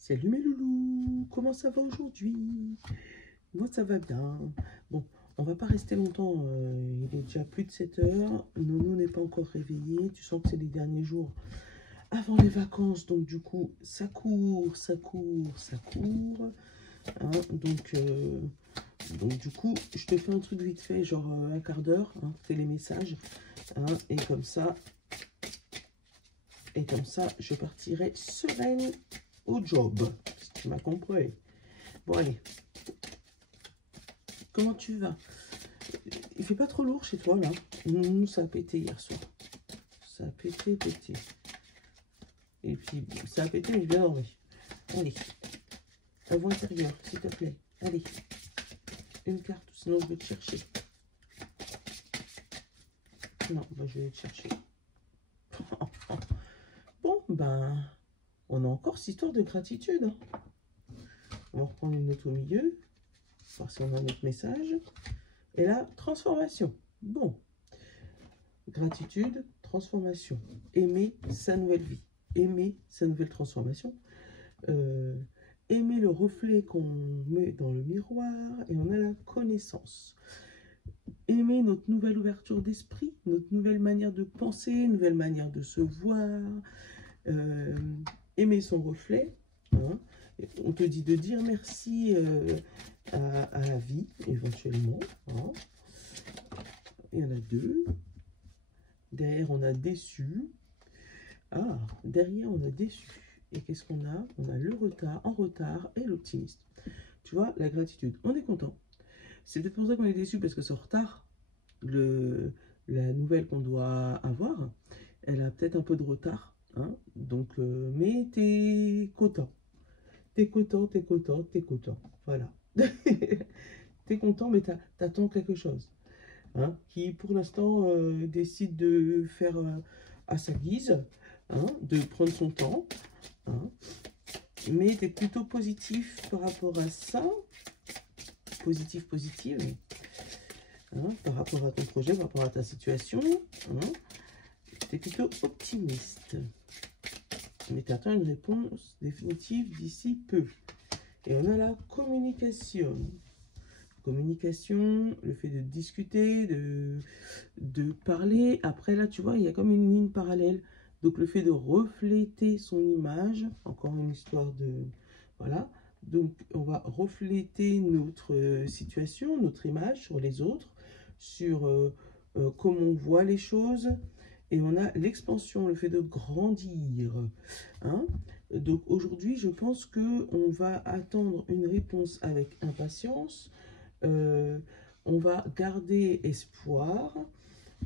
Salut mes loulous, comment ça va aujourd'hui? Moi ça va bien. Bon, on va pas rester longtemps, il est déjà plus de 7 heures. Nono n'est pas encore réveillé, tu sens que c'est les derniers jours avant les vacances, donc du coup ça court, ça court, ça court. Hein, donc du coup je te fais un truc vite fait, genre un quart d'heure, hein, c'est les messages. Hein, et comme ça, je partirai sereine au job. Tu m'as compris. Bon, allez. Comment tu vas? Il fait pas trop lourd chez toi, là? Ça a pété hier soir. Ça a pété. Et puis, ça a pété, mais j'ai bien dormi. Allez. Un voie intérieur, s'il te plaît. Allez. Une carte, sinon je vais te chercher. Non, bah, je vais te chercher. Bon, ben, on a encore cette histoire de gratitude. Hein. On va reprendre une note au milieu. Voir si on a notre message. Et là, transformation. Bon. Gratitude, transformation. Aimer sa nouvelle vie. Aimer sa nouvelle transformation. Aimer le reflet qu'on met dans le miroir. Et on a la connaissance. Aimer notre nouvelle ouverture d'esprit, notre nouvelle manière de penser, nouvelle manière de se voir. Aimer son reflet. Hein. On te dit de dire merci à la vie, éventuellement. Hein. Il y en a deux. Derrière, on a déçu. Ah, derrière, on a déçu. Et qu'est-ce qu'on a? On a le retard, en retard et l'optimiste. Tu vois, la gratitude. On est content. C'est peut-être pour ça qu'on est déçu, parce que ce retard, la nouvelle qu'on doit avoir, elle a peut-être un peu de retard. Hein, donc, mais t'es content. T'es content. Voilà. T'es content, mais t'attends quelque chose. Hein, qui, pour l'instant, décide de faire à sa guise, hein, de prendre son temps. Hein, mais t'es plutôt positif par rapport à ça. Positive. Hein, par rapport à ton projet, par rapport à ta situation. Hein, t'es plutôt optimiste. Mais tu attends une réponse définitive d'ici peu. Et on a la communication. Communication, le fait de discuter, de parler. Après, là, tu vois, il y a comme une ligne parallèle. Donc, le fait de refléter son image. Encore une histoire de... Voilà. Donc, on va refléter notre situation, notre image sur les autres, sur comment on voit les choses. Et on a l'expansion, le fait de grandir. Hein? Donc aujourd'hui, je pense qu'on va attendre une réponse avec impatience. On va garder espoir.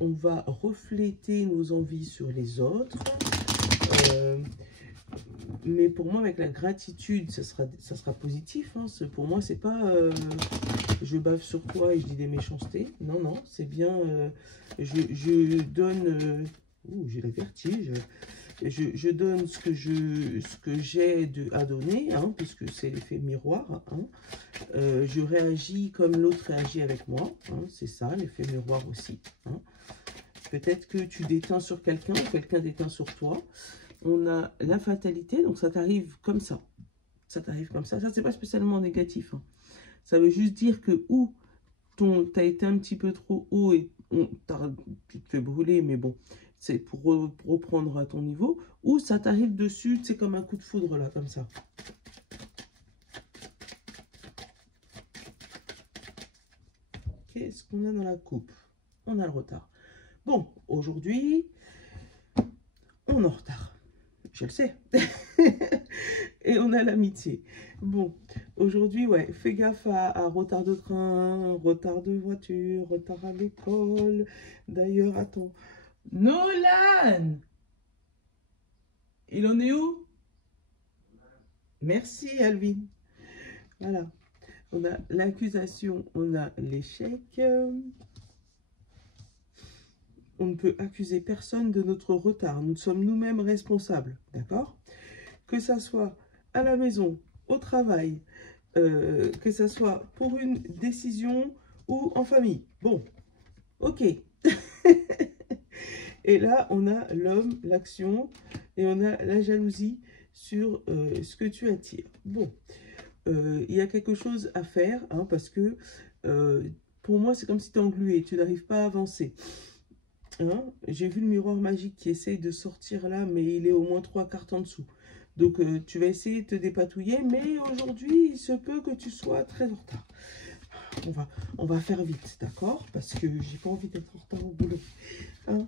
On va refléter nos envies sur les autres. Mais pour moi, avec la gratitude, ça sera positif. Hein. Pour moi, c'est pas je bave sur toi et je dis des méchancetés. Non, non, c'est bien. Je donne. J'ai le vertige. Je donne ce que j'ai à donner, hein, puisque c'est l'effet miroir. Hein. Je réagis comme l'autre réagit avec moi. Hein, c'est ça, l'effet miroir aussi. Hein. Peut-être que tu déteins sur quelqu'un, ou quelqu'un déteint sur toi. On a la fatalité, donc ça t'arrive comme ça. Ça t'arrive comme ça. Ça, c'est pas spécialement négatif. Hein. Ça veut juste dire que ou tu as été un petit peu trop haut et tu te fais brûler, mais bon, c'est pour reprendre à ton niveau, ou ça t'arrive dessus, c'est comme un coup de foudre là, comme ça. Qu'est-ce qu'on a dans la coupe? On a le retard. Bon, aujourd'hui, on est en retard. Je le sais. Et on a l'amitié. Bon, aujourd'hui, ouais, fais gaffe à retard de train, retard de voiture, retard à l'école. D'ailleurs, attends. Nolan! Il en est où? Merci, Alvin. Voilà. On a l'accusation, on a l'échec. On ne peut accuser personne de notre retard. Nous sommes nous-mêmes responsables. D'accord? Que ça soit à la maison, au travail, que ça soit pour une décision ou en famille. Bon, ok. Et là, on a l'homme, l'action, et on a la jalousie sur ce que tu attires. Bon, il y a quelque chose à faire, hein, parce que pour moi, c'est comme si tu es englué, tu n'arrives pas à avancer. Hein? J'ai vu le miroir magique qui essaye de sortir là, mais il est au moins 3 quarts en dessous. Donc, tu vas essayer de te dépatouiller, mais aujourd'hui, il se peut que tu sois très en retard. On va faire vite, d'accord? Parce que j'ai pas envie d'être en retard au boulot. Hein?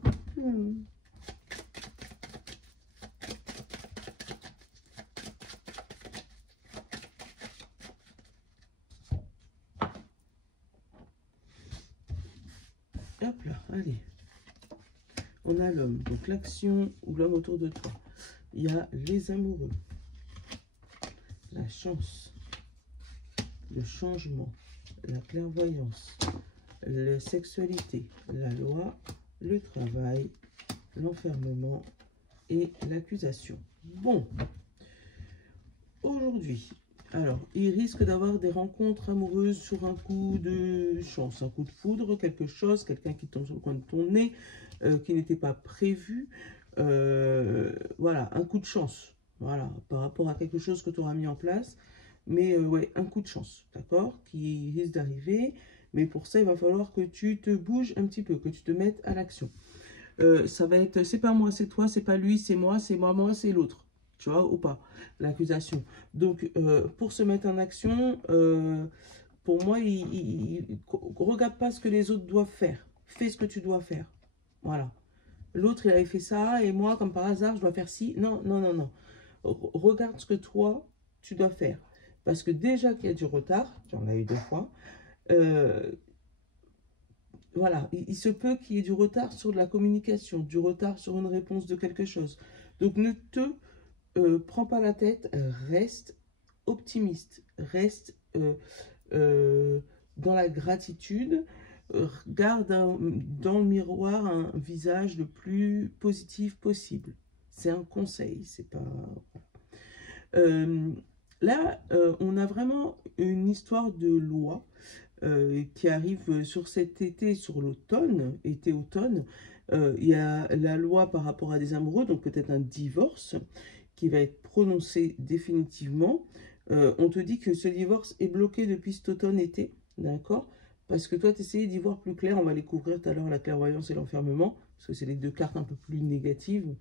Hop là, allez. On a l'homme, donc l'action ou l'homme autour de toi. Il y a les amoureux, la chance, le changement, la clairvoyance, la sexualité, la loi, le travail, l'enfermement et l'accusation. Bon, aujourd'hui, alors, il risque d'avoir des rencontres amoureuses sur un coup de chance, un coup de foudre, quelque chose, quelqu'un qui tombe sur le coin de ton nez, qui n'était pas prévu. Voilà, un coup de chance, voilà, par rapport à quelque chose que tu auras mis en place. Mais ouais, un coup de chance, d'accord, qui risque d'arriver. Mais pour ça, il va falloir que tu te bouges un petit peu, que tu te mettes à l'action. Ça va être, c'est pas moi, c'est toi, c'est pas lui, c'est moi, c'est l'autre. Tu vois, ou pas, l'accusation. Donc, pour se mettre en action, pour moi, regarde pas ce que les autres doivent faire. Fais ce que tu dois faire. Voilà. L'autre, il avait fait ça, et moi, comme par hasard, je dois faire ci. Non, non, non, non. Regarde ce que toi, tu dois faire. Parce que déjà qu'il y a du retard, j'en ai eu 2 fois, voilà, il se peut qu'il y ait du retard sur de la communication, du retard sur une réponse de quelque chose. Donc, ne te prends pas la tête, reste optimiste, reste dans la gratitude, garde dans le miroir un visage le plus positif possible. C'est un conseil, c'est pas... Là, on a vraiment une histoire de loi qui arrive sur cet été, sur l'automne, été-automne. Il y a la loi par rapport à des amoureux, donc peut-être un divorce qui va être prononcé définitivement. On te dit que ce divorce est bloqué depuis cet automne-été, d'accord? Parce que toi, tu essayais d'y voir plus clair. On va les couvrir tout à l'heure, la clairvoyance et l'enfermement, parce que c'est les 2 cartes un peu plus négatives.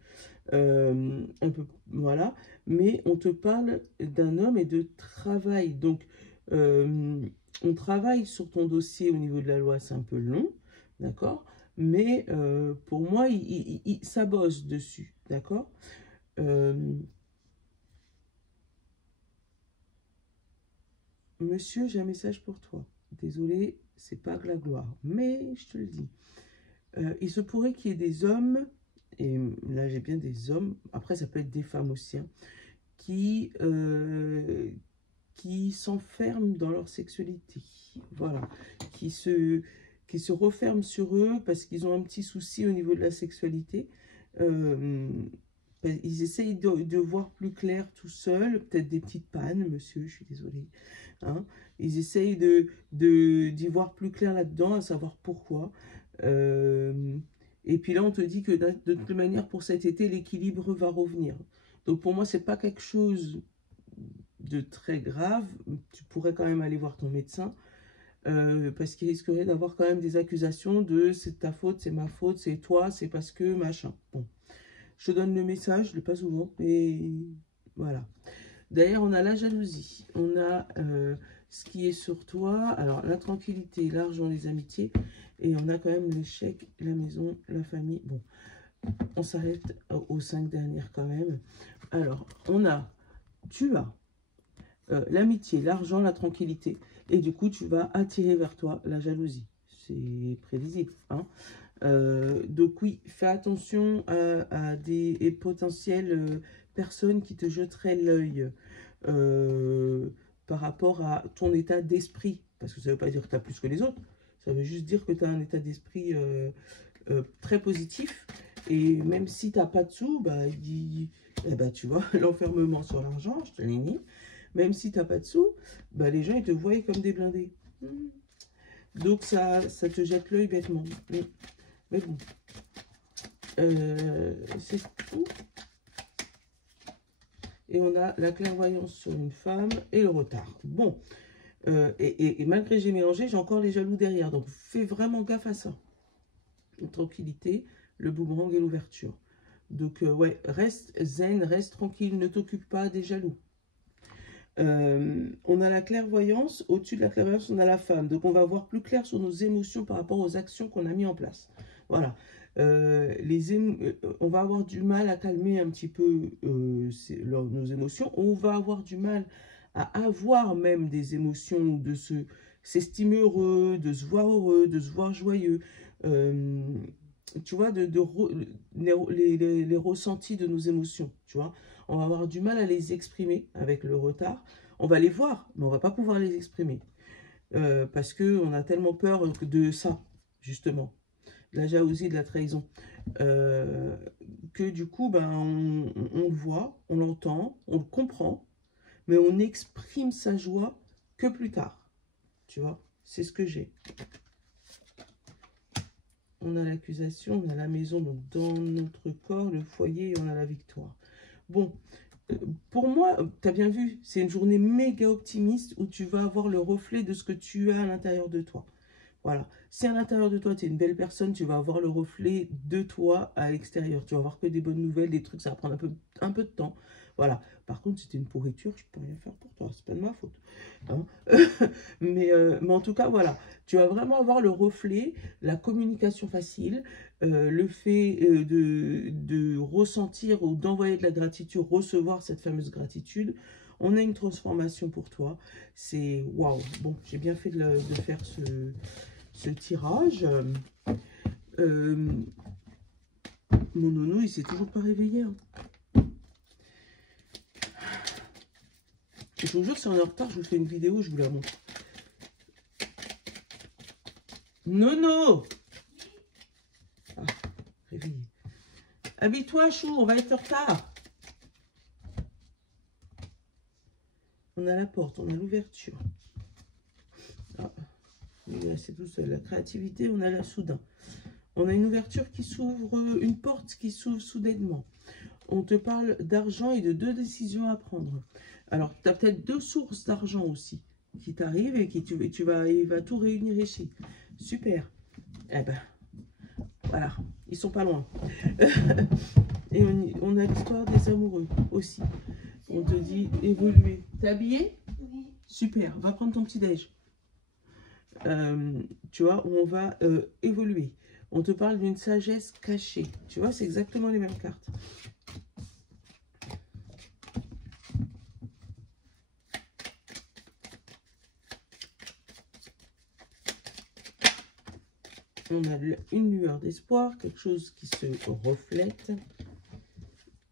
Un peu, voilà. Mais on te parle d'un homme et de travail. Donc, on travaille sur ton dossier au niveau de la loi, c'est un peu long, d'accord? Mais pour moi, ça bosse dessus, d'accord? Monsieur, j'ai un message pour toi. Désolé, c'est pas de la gloire, mais je te le dis. Il se pourrait qu'il y ait des hommes, et là j'ai bien des hommes, après ça peut être des femmes aussi, hein, qui s'enferment dans leur sexualité. Voilà, qui se referment sur eux parce qu'ils ont un petit souci au niveau de la sexualité. Ils essayent de voir plus clair tout seuls, peut-être des petites pannes, monsieur, je suis désolée. Hein. Ils essayent d'y voir plus clair là-dedans, à savoir pourquoi. Et puis là, on te dit que de toute manière, pour cet été, l'équilibre va revenir. Donc pour moi, c'est pas quelque chose de très grave. Tu pourrais quand même aller voir ton médecin. Parce qu'il risquerait d'avoir quand même des accusations de c'est ta faute, c'est ma faute, c'est toi, c'est parce que machin. Bon. Je te donne le message, je ne l'ai pas souvent, mais voilà. D'ailleurs, on a la jalousie, on a ce qui est sur toi, alors la tranquillité, l'argent, les amitiés, et on a quand même l'échec, la maison, la famille. Bon, on s'arrête aux 5 dernières quand même. Alors, tu as l'amitié, l'argent, la tranquillité, et du coup, tu vas attirer vers toi la jalousie. C'est prévisible, hein. Donc oui, fais attention à des potentielles personnes qui te jeteraient l'œil par rapport à ton état d'esprit. Parce que ça ne veut pas dire que tu as plus que les autres. Ça veut juste dire que tu as un état d'esprit très positif. Et même si tu n'as pas de sous, bah, tu vois, l'enfermement sur l'argent, je te l'ai dit. Même si tu n'as pas de sous, bah, les gens ils te voient comme des blindés. Donc ça te jette l'œil bêtement. Mais bon, c'est tout. Et on a la clairvoyance sur une femme et le retard. Bon, et malgré que j'ai mélangé, j'ai encore les jaloux derrière. Donc, fais vraiment gaffe à ça. Une tranquillité, le boomerang et l'ouverture. Donc, ouais, reste zen, reste tranquille, ne t'occupe pas des jaloux. On a la clairvoyance, au-dessus de la clairvoyance, on a la femme. Donc, on va voir plus clair sur nos émotions par rapport aux actions qu'on a mis en place. Voilà. On va avoir du mal à calmer un petit peu nos émotions. On va avoir du mal à avoir même des émotions, de s'estimer heureux, de se voir joyeux. Tu vois, les ressentis de nos émotions, tu vois. On va avoir du mal à les exprimer avec le retard. On va les voir, mais on va pas pouvoir les exprimer. Parce qu'on a tellement peur de ça, justement. De la jalousie, de la trahison. Que du coup, ben, on le voit, on l'entend, on le comprend, mais on exprime sa joie que plus tard. Tu vois, c'est ce que j'ai. On a l'accusation, on a la maison, donc dans notre corps, le foyer, et on a la victoire. Bon, pour moi, tu as bien vu, c'est une journée méga optimiste où tu vas avoir le reflet de ce que tu as à l'intérieur de toi. Voilà. Si à l'intérieur de toi, tu es une belle personne, tu vas avoir le reflet de toi à l'extérieur. Tu vas avoir que des bonnes nouvelles, des trucs, ça va prendre un peu de temps. Voilà. Par contre, si tu es une pourriture, je peux rien faire pour toi. C'est pas de ma faute. Hein. mais en tout cas, voilà. Tu vas vraiment avoir le reflet, la communication facile, le fait de ressentir ou d'envoyer de la gratitude, recevoir cette fameuse gratitude. On a une transformation pour toi. C'est waouh. Bon, j'ai bien fait de faire ce tirage. Mon nono, il s'est toujours pas réveillé. Hein. Je vous jure, si on est en retard, je vous fais une vidéo, je vous la montre. Nono! Ah, réveillé. Habille-toi, chou, on va être en retard. On a la porte, on a l'ouverture. Ah, c'est tout seul. La créativité, on a la soudain. On a une ouverture qui s'ouvre, une porte qui s'ouvre soudainement. On te parle d'argent et de 2 décisions à prendre. Alors, tu as peut-être 2 sources d'argent aussi qui t'arrivent et il va tout réunir ici. Super. Eh ben, voilà, ils sont pas loin. Et on a l'histoire des amoureux aussi. On te dit évoluer. T'es habillé? Oui. Super, va prendre ton petit-déj. Tu vois, où on va évoluer. On te parle d'une sagesse cachée. Tu vois, c'est exactement les mêmes cartes. On a une lueur d'espoir, quelque chose qui se reflète.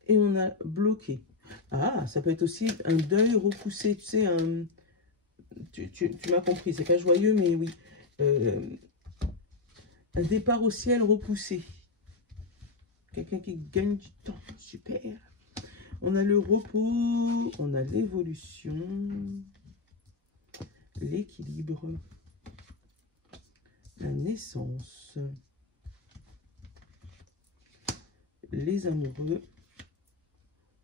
Et on a bloqué. Ah, ça peut être aussi un deuil repoussé. Tu sais, tu m'as compris, c'est pas joyeux, mais oui. Un départ au ciel repoussé. Quelqu'un qui gagne du temps. Super. On a le repos, on a l'évolution, l'équilibre, la naissance, les amoureux,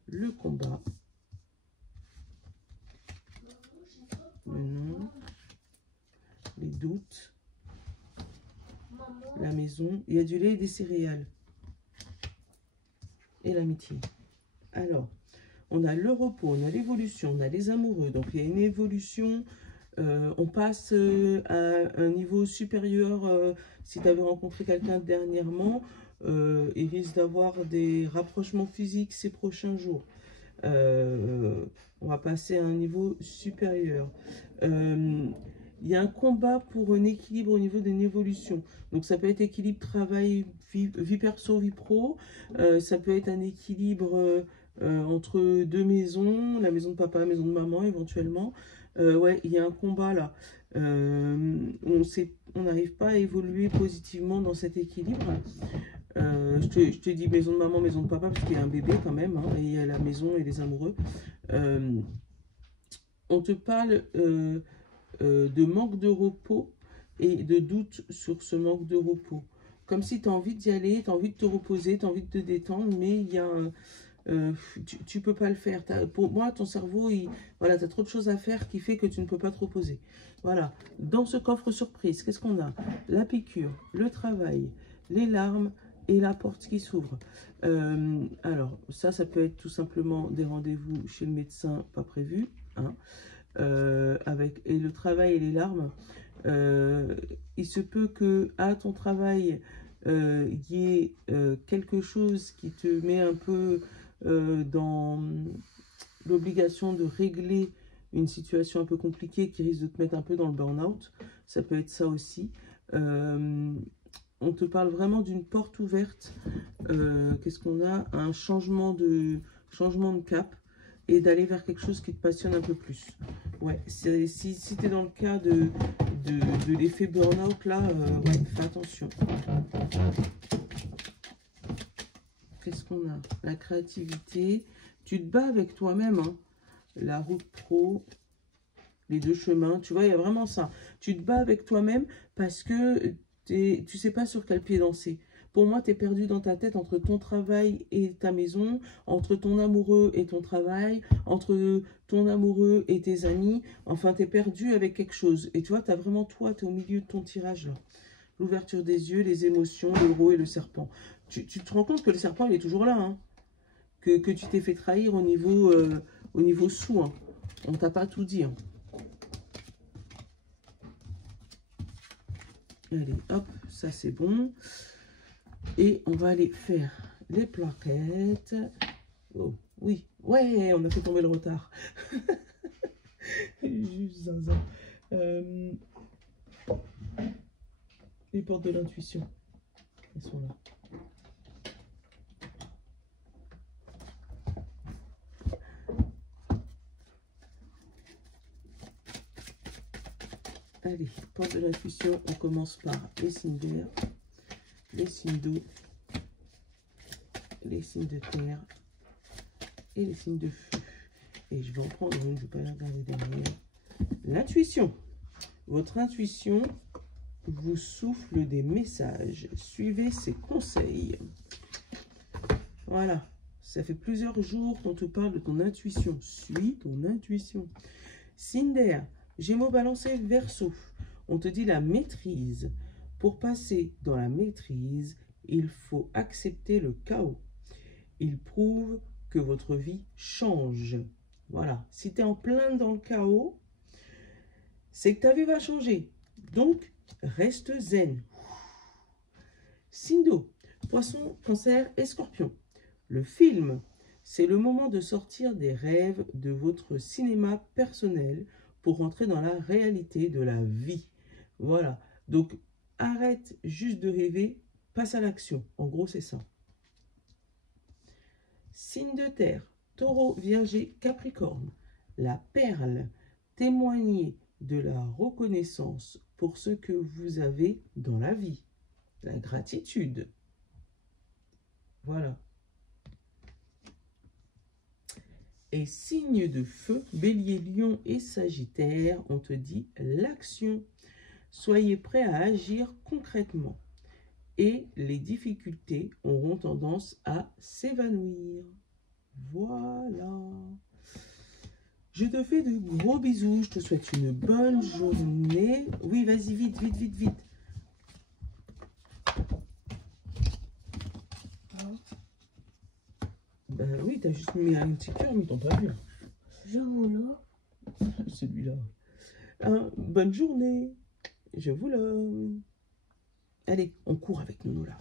le combat, le nom, les doutes, la maison. Il y a du lait et des céréales. Et l'amitié. Alors, on a le repos, on a l'évolution, on a les amoureux. Donc, il y a une évolution. On passe à un niveau supérieur. Si tu avais rencontré quelqu'un dernièrement, il risque d'avoir des rapprochements physiques ces prochains jours. On va passer à un niveau supérieur. Il y a un combat pour un équilibre au niveau d'une évolution. Donc, ça peut être équilibre travail, vie perso, vie pro. Ça peut être un équilibre entre 2 maisons, la maison de papa, la maison de maman éventuellement. Ouais, il y a un combat là. On n'arrive pas à évoluer positivement dans cet équilibre. Je te dis maison de maman, maison de papa, parce qu'il y a un bébé quand même, hein, et il y a la maison et les amoureux. On te parle de manque de repos et de doute sur ce manque de repos. Comme si tu as envie d'y aller, tu as envie de te reposer, tu as envie de te détendre, mais il y a tu peux pas le faire. Pour moi, ton cerveau, voilà, tu as trop de choses à faire qui fait que tu ne peux pas te reposer. Voilà. Dans ce coffre surprise, qu'est-ce qu'on a? La piqûre, le travail, les larmes et la porte qui s'ouvre. Alors, ça peut être tout simplement des rendez-vous chez le médecin pas prévus. Hein, et le travail et les larmes. Il se peut que à ton travail, il y ait quelque chose qui te met un peu dans l'obligation de régler une situation un peu compliquée qui risque de te mettre un peu dans le burn-out. Ça peut être ça aussi. On te parle vraiment d'une porte ouverte. Qu'est-ce qu'on a? Un changement de cap et d'aller vers quelque chose qui te passionne un peu plus. Ouais, si tu es dans le cas de l'effet burn-out, là, ouais, fais attention. Qu'est-ce qu'on a? La créativité. Tu te bats avec toi-même. Hein. La route pro, les deux chemins. Tu vois, il y a vraiment ça. Tu te bats avec toi-même parce que tu sais pas sur quel pied danser. Pour moi, tu es perdu dans ta tête entre ton travail et ta maison, entre ton amoureux et ton travail, entre ton amoureux et tes amis. Enfin, tu es perdu avec quelque chose. Et tu vois, tu as vraiment toi, tu es au milieu de ton tirage là. L'ouverture des yeux, les émotions, l'euro et le serpent. Tu te rends compte que le serpent, il est toujours là. Hein, que tu t'es fait trahir au niveau sous. Hein. On t'a pas tout dit. Hein. Allez, hop, ça c'est bon. Et on va aller faire les plaquettes. Oh, oui, ouais, on a fait tomber le retard. Juste zinzin. Les portes de l'intuition, elles sont là. Allez, porte de l'intuition, on commence par les signes verts, les signes d'eau, les signes de terre et les signes de feu. Et je vais en prendre une, je ne vais pas la regarder derrière. L'intuition. Votre intuition vous souffle des messages. Suivez ses conseils. Voilà. Ça fait plusieurs jours qu'on te parle de ton intuition. Suis ton intuition. Signe d'air. Gémeaux, Balancier, Verseau. On te dit la maîtrise. Pour passer dans la maîtrise, il faut accepter le chaos. Il prouve que votre vie change. Voilà. Si tu es en plein dans le chaos, c'est que ta vie va changer. Donc, reste zen. Signe d'eau. Poisson, Cancer et Scorpion. Le film, c'est le moment de sortir des rêves de votre cinéma personnel pour rentrer dans la réalité de la vie. Voilà. Donc, arrête juste de rêver, passe à l'action. En gros, c'est ça. Signe de terre, Taureau, Vierge, Capricorne. La perle, témoignez de la reconnaissance pour ce que vous avez dans la vie. La gratitude. Voilà. Et signe de feu, Bélier, Lion et Sagittaire, on te dit l'action. Soyez prêts à agir concrètement. Et les difficultés auront tendance à s'évanouir. Voilà. Je te fais de gros bisous. Je te souhaite une bonne journée. Oui, vas-y, vite, vite, vite, vite. Ben oui, t'as juste mis un petit cœur, mais ils t'ont pas vu. Je vous l'aime. Celui-là. Bonne journée. Je vous l'aime. Allez, on court avec nous là.